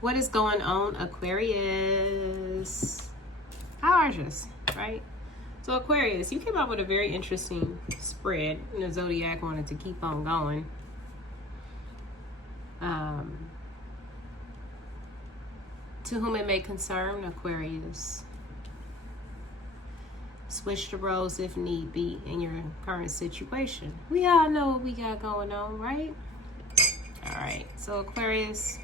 What is going on, Aquarius? How are you? Right? So Aquarius, you came up with a very interesting spread. And the Zodiac wanted to keep on going. To whom it may concern, Aquarius. Switch the roles if need be in your current situation. We all know what we got going on, right? All right. So Aquarius,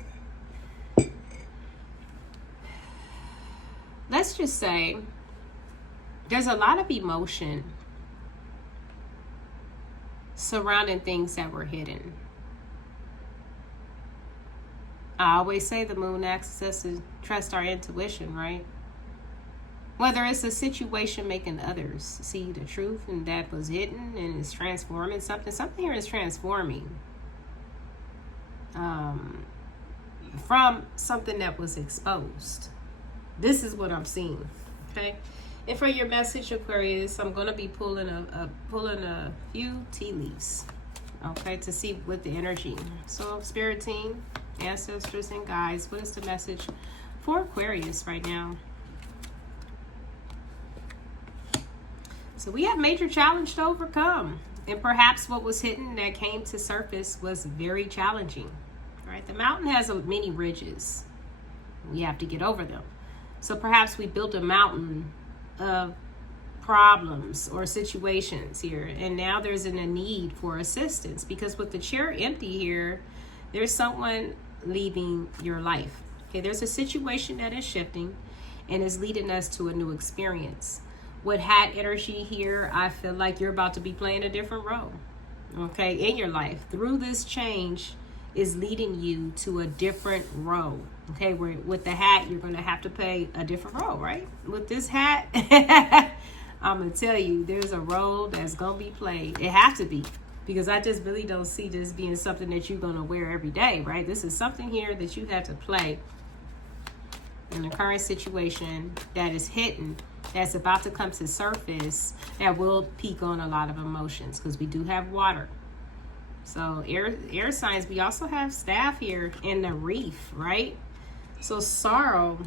let's just say there's a lot of emotion surrounding things that were hidden. I always say the moon asks us to trust our intuition, right? Whether it's a situation making others see the truth and that was hidden and is transforming something. Something here is transforming from something that was exposed. This is what I'm seeing, okay? And for your message, Aquarius, I'm going to be pulling a few tea leaves, okay, to see what the energy. So, Spirit team, ancestors, and guides, what is the message for Aquarius right now? So we have major challenge to overcome. And perhaps what was hidden that came to surface was very challenging. Right? The mountain has many ridges. We have to get over them. So perhaps we built a mountain of problems or situations here. And now there's a need for assistance. Because with the chair empty here, there's someone leaving your life. Okay, there's a situation that is shifting and is leading us to a new experience. What had energy here, I feel like you're about to be playing a different role, okay, in your life. Through this change is leading you to a different role, okay? Where with the hat, you're going to have to play a different role, right? With this hat, I'm going to tell you, there's a role that's going to be played. It has to be, because I just really don't see this being something that you're going to wear every day, right? This is something here that you have to play in the current situation that is hidden, that's about to come to surface, that will peak on a lot of emotions, because we do have water. So air signs, we also have staff here in the reef, right? So sorrow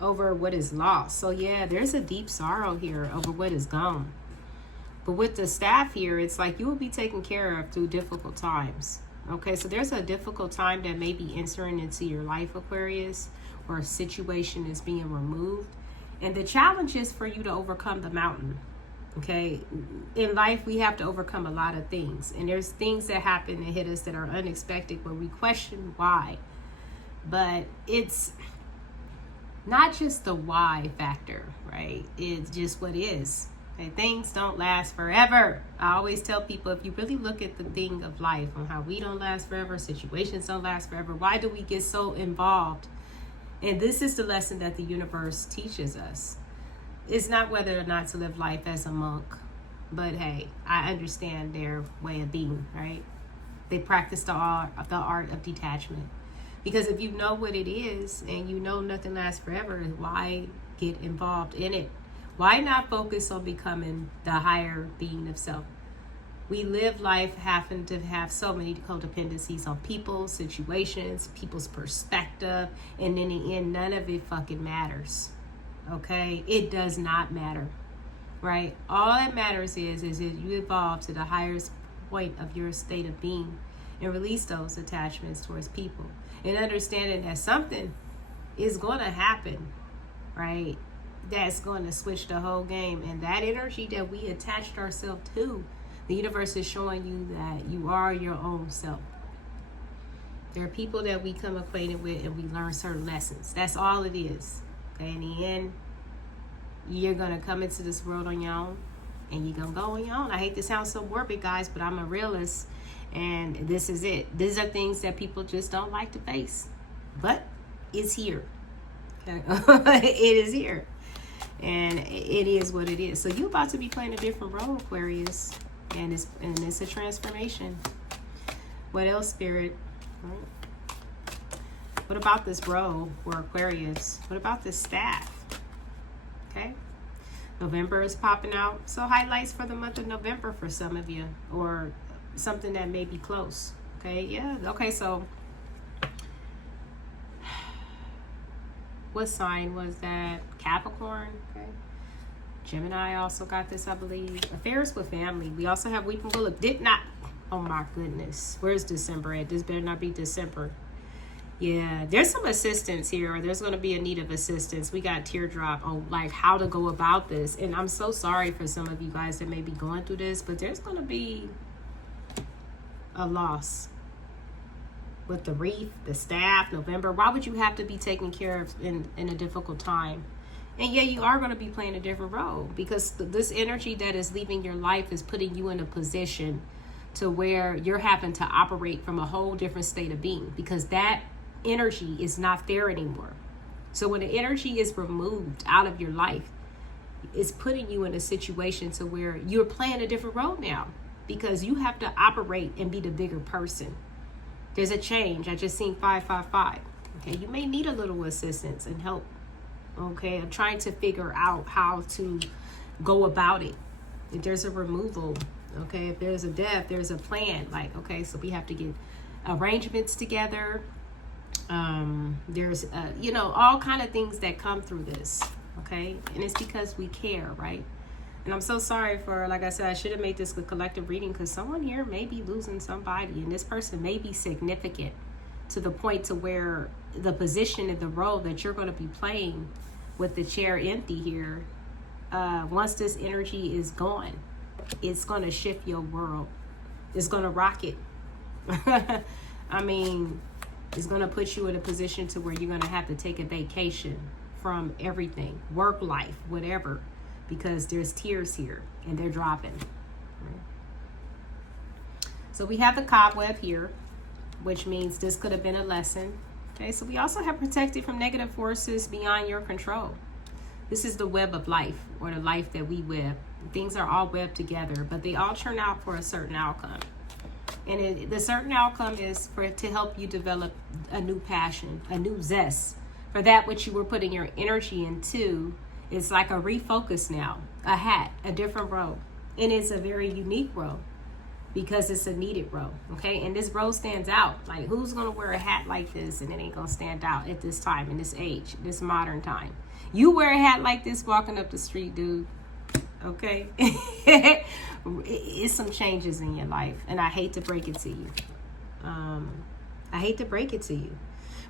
over what is lost. So yeah, there's a deep sorrow here over what is gone. But with the staff here, it's like you will be taken care of through difficult times. Okay, so there's a difficult time that may be entering into your life, Aquarius, or a situation is being removed. And the challenge is for you to overcome the mountain. Okay, in life, we have to overcome a lot of things. And there's things that happen and hit us that are unexpected where we question why. But it's not just the why factor, right? It's just what is. Okay? Things don't last forever. I always tell people, if you really look at the thing of life on how we don't last forever, situations don't last forever, why do we get so involved? And this is the lesson that the universe teaches us. It's not whether or not to live life as a monk, but hey, I understand their way of being, right? They practice the art of detachment. Because if you know what it is and you know nothing lasts forever, why get involved in it? Why not focus on becoming the higher being of self? We live life having to have so many codependencies on people, situations, people's perspective, and in the end, none of it fucking matters. Okay? It does not matter, right? All that matters is that you evolve to the highest point of your state of being and release those attachments towards people. And understanding that something is going to happen, right? That's going to switch the whole game. And that energy that we attached ourselves to, the universe is showing you that you are your own self. There are people that we come acquainted with and we learn certain lessons. That's all it is. Okay, in the end, you're going to come into this world on your own and you're going to go on your own. I hate to sound so morbid, guys, but I'm a realist and this is it. These are things that people just don't like to face. But it's here. Okay? It is here. And it is what it is. So you're about to be playing a different role, Aquarius. And it's a transformation. What else, Spirit? Right. What about this role for Aquarius? What about this staff? Okay. November is popping out. So highlights for the month of November for some of you. Or something that may be close. Okay. Yeah. Okay. So What sign was that? Capricorn. Okay. Gemini also got this, I believe. Affairs with family. We also have weeping willow. Did not. Oh my goodness. Where's December at? This better not be December. Yeah, there's some assistance here, or there's going to be a need of assistance. We got teardrop on like how to go about this. And I'm so sorry for some of you guys that may be going through this, but there's going to be a loss with the wreath, the staff, November. Why would you have to be taken care of in a difficult time? And yeah, you are going to be playing a different role, because this energy that is leaving your life is putting you in a position to where you're having to operate from a whole different state of being, because that energy is not there anymore. So when the energy is removed out of your life, it's putting you in a situation to where you're playing a different role now, because you have to operate and be the bigger person. There's a change. I just seen 555. Okay, you may need a little assistance and help. Okay, I'm trying to figure out how to go about it. If there's a removal, okay, if there's a death, there's a plan. Like, okay, so we have to get arrangements together. There's you know, all kind of things that come through this. Okay, and it's because we care, right? And I'm so sorry for, like I said, I should have made this a collective reading, because someone here may be losing somebody, and this person may be significant to the point to where the position and the role that you're going to be playing with the chair empty here, once this energy is gone, it's going to shift your world. It's going to rock it. I mean, it's going to put you in a position to where you're going to have to take a vacation from everything, work life, whatever, because there's tears here and they're dropping. So we have the cobweb here, which means this could have been a lesson. Okay, so we also have protected from negative forces beyond your control. This is the web of life, or the life that we web. Things are all webbed together, but they all turn out for a certain outcome. And the certain outcome is to help you develop a new passion, a new zest for that which you were putting your energy into. It's like a refocus now, a hat, a different role. And it's a very unique role, because it's a needed role, okay? And this role stands out. Like, who's going to wear a hat like this and it ain't going to stand out at this time, in this age, this modern time? You wear a hat like this walking up the street, dude, okay? It's some changes in your life, and I hate to break it to you. I hate to break it to you,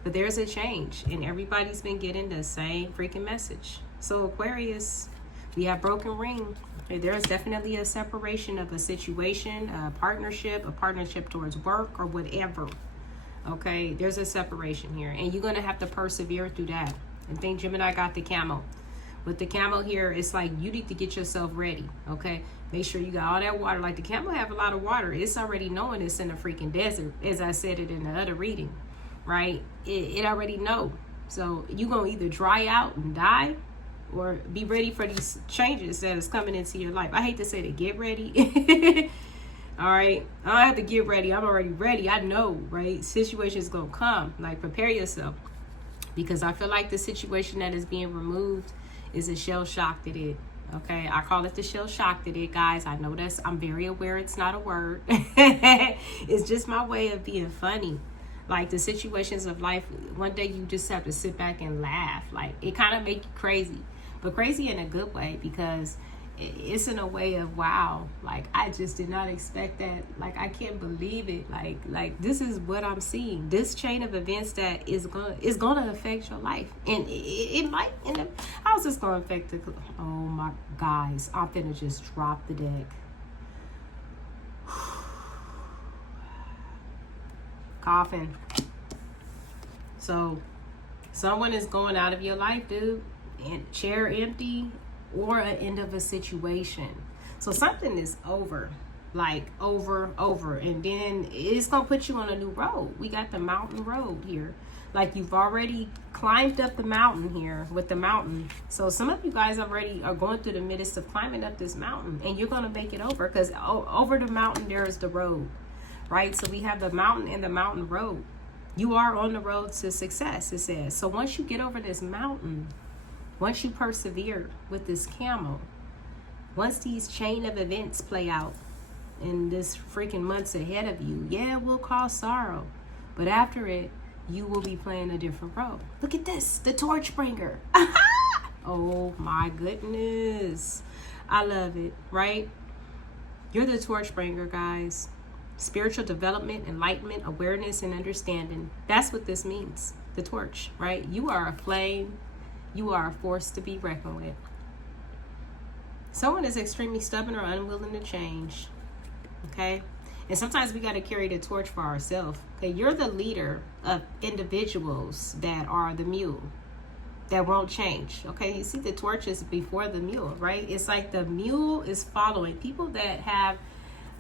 but there's a change, and everybody's been getting the same freaking message. So Aquarius, we have broken ring. There's definitely a separation of a situation, a partnership towards work or whatever. Okay, there's a separation here, and you're going to have to persevere through that. And think Gemini got the camel. With the camel here, it's like you need to get yourself ready, okay? Make sure you got all that water. Like the camel have a lot of water. It's already knowing it's in the freaking desert, as I said it in the other reading, right? It already know. So you're going to either dry out and die, or be ready for these changes that is coming into your life. I hate to say to get ready. All right. I don't have to get ready. I'm already ready. I know, right? Situation's going to come. Like, prepare yourself. Because I feel like the situation that is being removed is a shell shock that it. Okay. I call it the shell shock that it, guys. I know I'm very aware it's not a word. It's just my way of being funny. Like, the situations of life, one day you just have to sit back and laugh. Like, it kind of make you crazy. But crazy in a good way, because it's in a way of, wow, like, I just did not expect that. Like, I can't believe it. Like this is what I'm seeing. This chain of events that is gonna affect your life. And it might end up, how's this gonna affect the, oh my, guys, I'm finna just drop the deck. Coughing. So someone is going out of your life, dude, and chair empty, or an end of a situation. So something is over, like over, and then it's gonna put you on a new road. We got the mountain road here. Like, you've already climbed up the mountain here with the mountain. So some of you guys already are going through the midst of climbing up this mountain, and you're gonna make it over, because over the mountain there is the road, right? So we have the mountain and the mountain road. You are on the road to success, it says. So once you get over this mountain, once you persevere with this camel, once these chain of events play out in this freaking months ahead of you, yeah, it will cause sorrow. But after it, you will be playing a different role. Look at this, the torch bringer. Oh my goodness. I love it, right? You're the torch bringer, guys. Spiritual development, enlightenment, awareness, and understanding. That's what this means. The torch, right? You are a flame. You are a force to be reckoned with. Someone is extremely stubborn or unwilling to change. Okay? And sometimes we got to carry the torch for ourselves. Okay? You're the leader of individuals that are the mule, that won't change. Okay? You see the torch is before the mule, right? It's like the mule is following people that have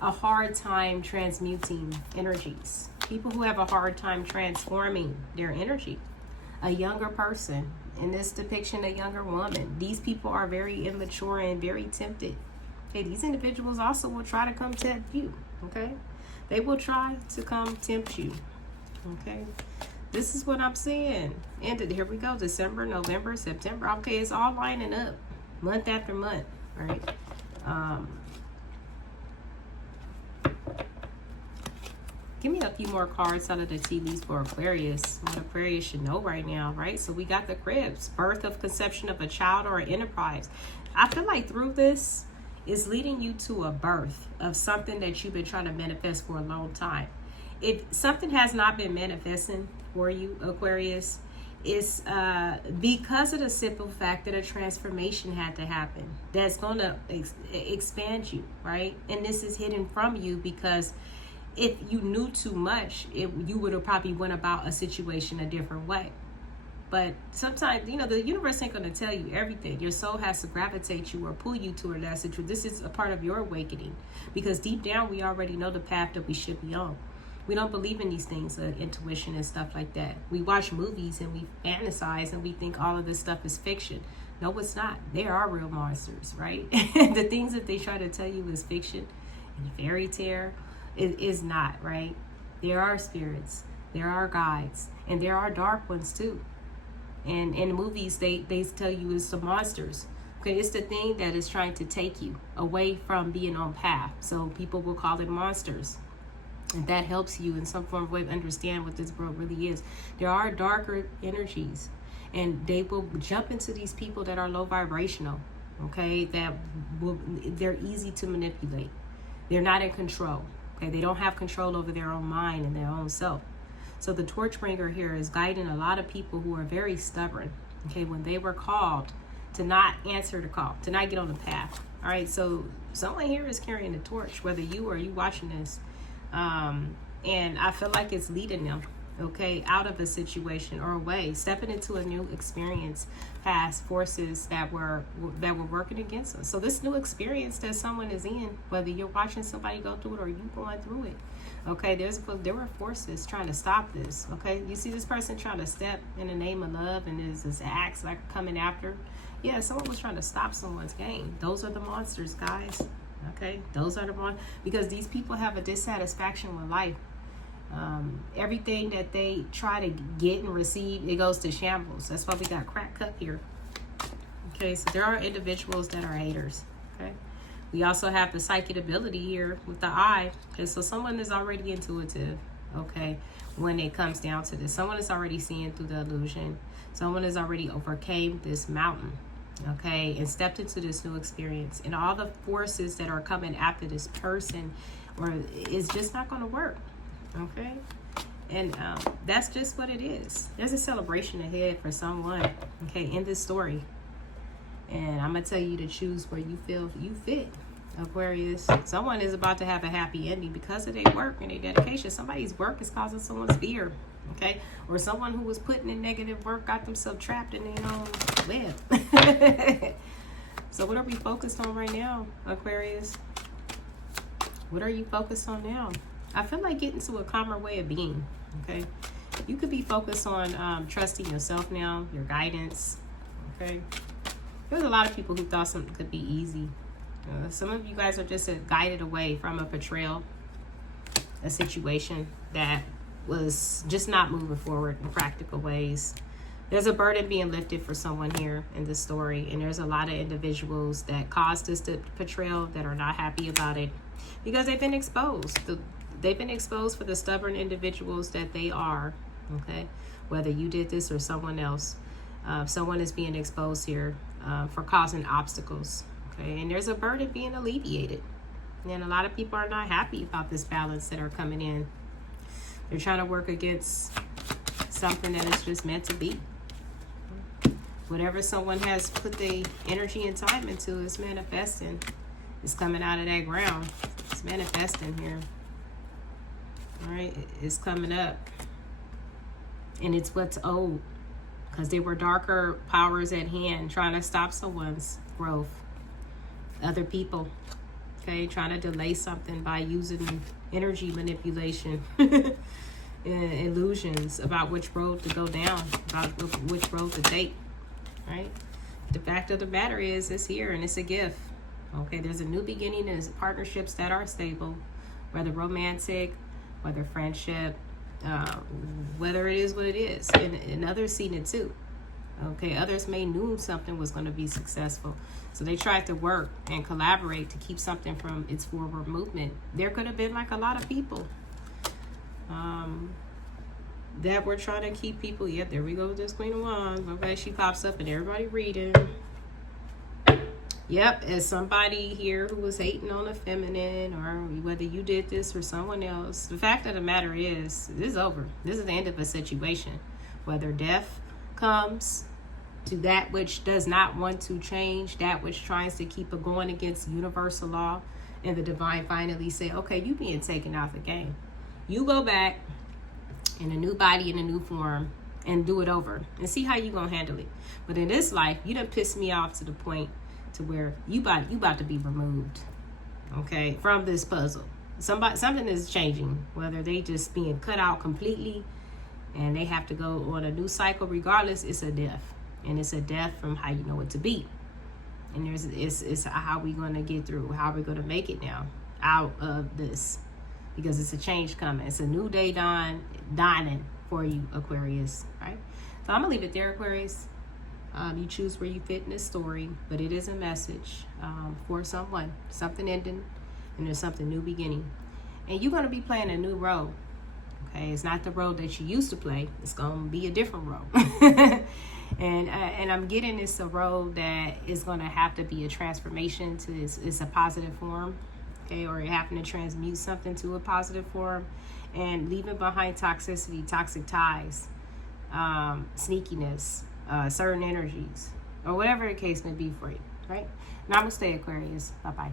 a hard time transmuting energies. People who have a hard time transforming their energy. A younger person. In this depiction, a younger woman. These people are very immature and very tempted. Okay, these individuals also will try to come tempt you. Okay, they will try to come tempt you. Okay, this is what I'm seeing. And here we go, December, November, September. Okay, it's all lining up, month after month. Right. Give me a few more cards out of the tea leaves for Aquarius. What Aquarius should know right now, right? So we got the cribs, birth of conception of a child or an enterprise. I feel like through this is leading you to a birth of something that you've been trying to manifest for a long time. If something has not been manifesting for you, Aquarius, it's because of the simple fact that a transformation had to happen. That's going to expand you, right? And this is hidden from you because if you knew too much, you would have probably went about a situation a different way. But sometimes, the universe ain't going to tell you everything. Your soul has to gravitate you or pull you to that situation. This is a part of your awakening. Because deep down, we already know the path that we should be on. We don't believe in these things, intuition and stuff like that. We watch movies and we fantasize and we think all of this stuff is fiction. No, it's not. There are real monsters, right? The things that they try to tell you is fiction and fairy tale. It is not, right? There are spirits, there are guides, and there are dark ones too. And in the movies, they tell you it's the monsters. Okay, it's the thing that is trying to take you away from being on path. So people will call it monsters. And that helps you in some form of way understand what this world really is. There are darker energies, and they will jump into these people that are low vibrational. Okay, they're easy to manipulate. They're not in control. Okay, they don't have control over their own mind and their own self. So the torch bringer here is guiding a lot of people who are very stubborn. Okay, when they were called to not answer the call, to not get on the path. All right, so someone here is carrying the torch, whether you or you watching this. And I feel like it's leading them, okay, out of a situation or away, stepping into a new experience past forces that were working against us. So this new experience that someone is in, whether you're watching somebody go through it or you going through it, okay, there were forces trying to stop this. Okay, you see this person trying to step in the name of love, and there's this axe like coming after. Yeah, someone was trying to stop someone's game. Those are the monsters, guys. Okay, those are the ones, because these people have a dissatisfaction with life. Everything that they try to get and receive, it goes to shambles. That's why we got crack cut here. Okay, so there are individuals that are haters. Okay, we also have the psychic ability here with the eye. Okay, so someone is already intuitive. Okay, when it comes down to this, someone is already seeing through the illusion. Someone has already overcame this mountain. Okay, and stepped into this new experience, and all the forces that are coming after this person is just not going to work. Okay, and that's just what it is. There's a celebration ahead for someone, okay, in this story, and I'm gonna tell you to choose where you feel you fit, Aquarius. Someone is about to have a happy ending because of their work and their dedication. Somebody's work is causing someone's fear. Okay, or someone who was putting in negative work got themselves trapped in their own web. So what are we focused on right now, Aquarius? What are you focused on now? I feel like getting to a calmer way of being. Okay, you could be focused on trusting yourself now, your guidance. Okay, there's a lot of people who thought something could be easy. Some of you guys are just guided away from a betrayal, a situation that was just not moving forward in practical ways. There's a burden being lifted for someone here in this story, and there's a lot of individuals that caused this betrayal that are not happy about it because they've been exposed. They've been exposed for the stubborn individuals that they are. Okay, whether you did this or someone else, someone is being exposed here for causing obstacles. Okay, and there's a burden being alleviated, and a lot of people are not happy about this balance that are coming in. They're trying to work against something that is just meant to be. Whatever someone has put their energy and time into is manifesting. It's coming out of that ground. It's manifesting here. All right, it's coming up. And it's what's old. Because there were darker powers at hand trying to stop someone's growth. Other people, okay, trying to delay something by using energy manipulation. Illusions about which road to go down, about which road to take. Right? The fact of the matter is, it's here and it's a gift. Okay, there's a new beginning. There's partnerships that are stable, whether romantic, whether friendship, whether it is what it is. And others seen it too. Okay, others may knew something was going to be successful, so they tried to work and collaborate to keep something from its forward movement. There could have been like a lot of people that we're trying to keep people. Yep, there we go with this Queen of Wands. Okay, she pops up and everybody reading. Yep, as somebody here who was hating on the feminine, or whether you did this or someone else. The fact of the matter is, this is over. This is the end of a situation. Whether death comes to that which does not want to change, that which tries to keep it going against universal law, and the divine finally say, okay, you being taken out the game. You go back in a new body, in a new form, and do it over and see how you gonna handle it. But in this life, you done pissed me off to the point to where you about to be removed, okay, from this puzzle. Something is changing, whether they just being cut out completely and they have to go on a new cycle. Regardless, it's a death, and it's a death from how you know it to be. And it's how we gonna get through, how we're gonna make it now out of this. Because it's a change coming. It's a new day dawning for you, Aquarius, right? So I'm going to leave it there, Aquarius. You choose where you fit in this story, but it is a message for someone. Something ending, and there's something new beginning. And you're going to be playing a new role, okay? It's not the role that you used to play. It's going to be a different role. And I'm getting this a role that is going to have to be a transformation to it's a positive form. Okay, or you're having to transmute something to a positive form and leaving behind toxicity, toxic ties, sneakiness, certain energies, or whatever the case may be for you, right? Namaste, Aquarius. Bye-bye.